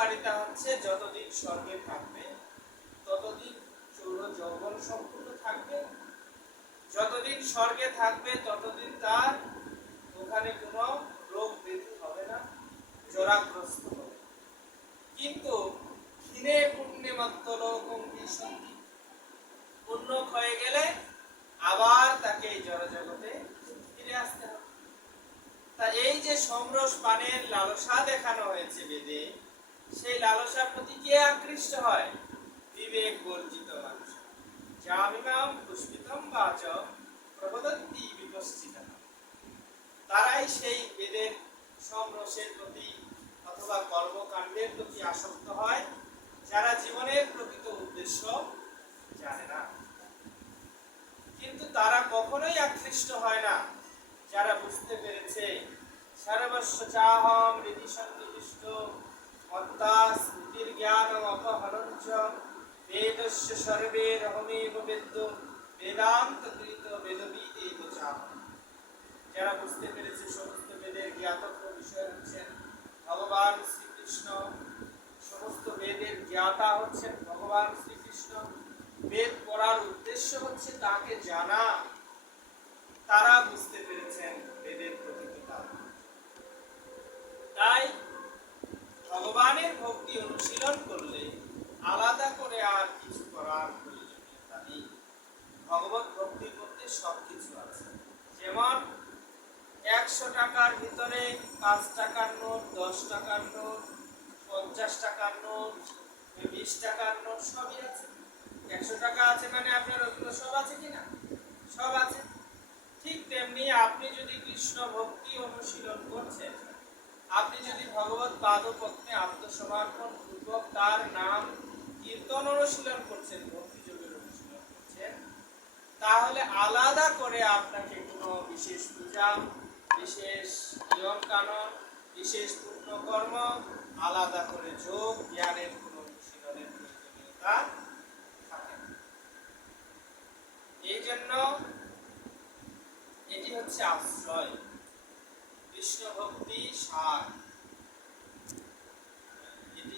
উপকারিতা হচ্ছে যতদিন স্বর্গে থাকবে ততদিন চৌর যৌবন সম্পূর্ণ থাকবে, যতদিন স্বর্গে থাকবে ততদিন তার ওখানে কোনো রোগ ব্যাধি হবে না, জরাগ্রস্ত হবে। কিন্তু ক্ষীণে পুণ্যে মত্ত লোকং বিশন্তি, পুণ্য হয়ে গেলে আবার তাকে এই জড়জগতে ফিরে আসতে হবে। তা এই যে সমরস পানের লালসা দেখানো হয়েছে বেদে, সেই লালসার প্রতি কে আকৃষ্ট হয়? বিবেক বর্জিত মানুষ। জামিমাম পুষ্পিতম বাচ প্রবদন্তি বিপশ্চিতা, তারাই সেই বেদের সমরসের প্রতি অথবা কর্মকাণ্ডের প্রতি আসক্ত হয়, যারা জীবনের প্রকৃত উদ্দেশ্য জানে না। কিন্তু তারা কখনোই আকৃষ্ট হয় না যারা বুঝতে পেরেছে সর্বস্ব চাহম হৃদি সন্নিবিষ্ট মত্তা স্মৃতির জ্ঞানম অপহরঞ্চ বেদস্য সর্বের অহমেব বেদ্য বেদান্ত কৃত বেদবিদেব চাহম। যারা বুঝতে পেরেছে সমস্ত বেদের জ্ঞাতব্য বিষয় হচ্ছেন ভগবান শ্রীকৃষ্ণ, সমস্ত বেদের জ্ঞাতা হচ্ছেন ভগবান শ্রীকৃষ্ণ, বেদ পড়ার উদ্দেশ্য হচ্ছে তাকে জানা, তারা বুঝতে পেরেছেন বেদের প্রকৃতিটা। তাই ভগবানের ভক্তি অনুশীলন করলে আলাদা করে আর কিছু করার প্রয়োজনীয়তা নেই। ভগবত ভক্তির মধ্যে সবকিছু আছে। যেমন 100 টাকার ভিতরে 5 টাকার নোট, 10 টাকার নোট, 50 টাকার নোট, 20 টাকার নোট সবই আছে। 100 টাকা আছে মানে আপনার ওগুলো সব আছে কিনা? সব আছে। ঠিক তেমনি আপনি যদি কৃষ্ণ ভক্তি অনুশীলন করছেন, আপনি যদি ভগবত পাদপদ্মে আত্মসমর্পণ পূর্বক তার নাম কীর্তন অনুশীলন করছেন, ভক্তি যোগের অনুশীলন করছেন, তাহলে আলাদা করে আপনাকে কোনো বিশেষ পূজা, বিশেষ নিয়ম কানুন, বিশেষ পুণ্যকর্ম, আলাদা করে যোগ জ্ঞানের কোনো অনুশীলনের প্রয়োজনীয়তা থাকে না। এই জন্য এটি হচ্ছে আশ্রয়, কৃষ্ণ ভক্তি সার।